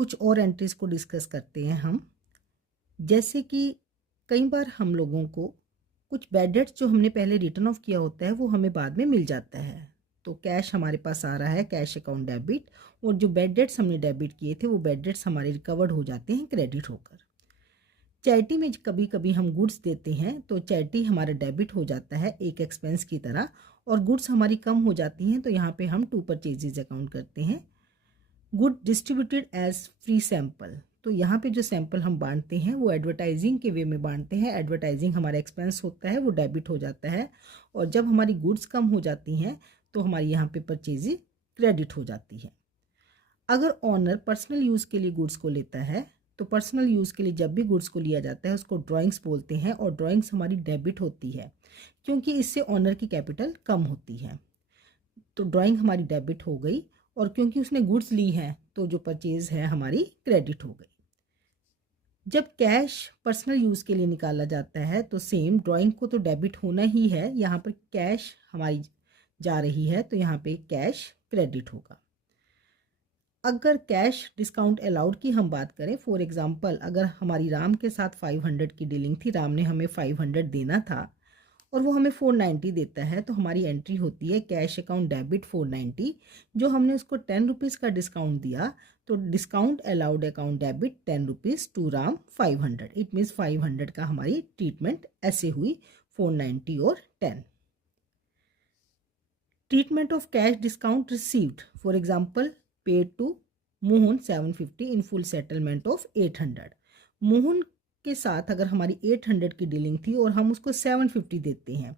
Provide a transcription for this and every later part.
कुछ और एंट्रीज को डिस्कस करते हैं हम। जैसे कि कई बार हम लोगों को कुछ बैड डेट्स जो हमने पहले रिटर्न ऑफ किया होता है वो हमें बाद में मिल जाता है। तो कैश हमारे पास आ रहा है, कैश अकाउंट डेबिट, और जो बैड डेट्स हमने डेबिट किए थे वो बैड डेट्स हमारे रिकवर्ड हो जाते हैं क्रेडिट होकर। चैरिटी में कभी कभी हम गुड्स देते हैं तो चैरिटी हमारा डेबिट हो जाता है एक एक्सपेंस की तरह, और गुड्स हमारी कम हो जाती हैं तो यहाँ पे हम टू परचेजेज अकाउंट करते हैं। Good distributed as free sample, तो यहाँ पे जो सैंपल हम बांटते हैं वो एडवर्टाइजिंग के वे में बांटते हैं। एडवर्टाइजिंग हमारा एक्सपेंस होता है, वो डेबिट हो जाता है, और जब हमारी गुड्स कम हो जाती हैं तो हमारी यहाँ पे परचेज क्रेडिट हो जाती है। अगर ऑनर पर्सनल यूज़ के लिए गुड्स को लेता है तो पर्सनल यूज़ के लिए जब भी गुड्स को लिया जाता है उसको ड्राइंग्स बोलते हैं, और ड्राइंग्स हमारी डेबिट होती है क्योंकि इससे ऑनर की कैपिटल कम होती है। तो ड्राइंग हमारी डेबिट हो गई, और क्योंकि उसने गुड्स ली हैं तो जो परचेज है हमारी क्रेडिट हो गई। जब कैश पर्सनल यूज़ के लिए निकाला जाता है तो सेम ड्राइंग को तो डेबिट होना ही है, यहाँ पर कैश हमारी जा रही है तो यहाँ पे कैश क्रेडिट होगा। अगर कैश डिस्काउंट अलाउड की हम बात करें, फॉर एग्जांपल अगर हमारी राम के साथ 500 की डीलिंग थी, राम ने हमें 500 देना था और वो हमें 490 देता है, तो हमारी एंट्री होती है कैश अकाउंट डेबिट 490। जो हमने उसको 10 रुपीज़ का डिस्काउंट दिया तो discount allowed account debit 10 rupees to Ram 500। It means 500 का हमारी ट्रीटमेंट ऐसे हुई, 490 और 10। Treatment of cash discount received, for example paid to Mohan 750 in full settlement of 800। Mohan के साथ अगर हमारी 800 की डीलिंग थी और हम उसको 750 देते हैं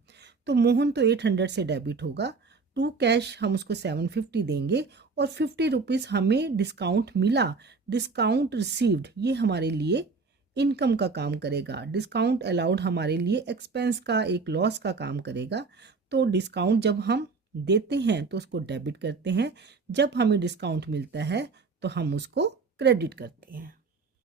तो मोहन तो 800 से डेबिट होगा, टू कैश हम उसको 750 देंगे और 50 रुपीज़ हमें डिस्काउंट मिला। डिस्काउंट रिसीव्ड ये हमारे लिए इनकम का काम करेगा, डिस्काउंट अलाउड हमारे लिए एक्सपेंस का, एक लॉस का काम करेगा। तो डिस्काउंट जब हम देते हैं तो उसको डेबिट करते हैं, जब हमें डिस्काउंट मिलता है तो हम उसको क्रेडिट करते हैं।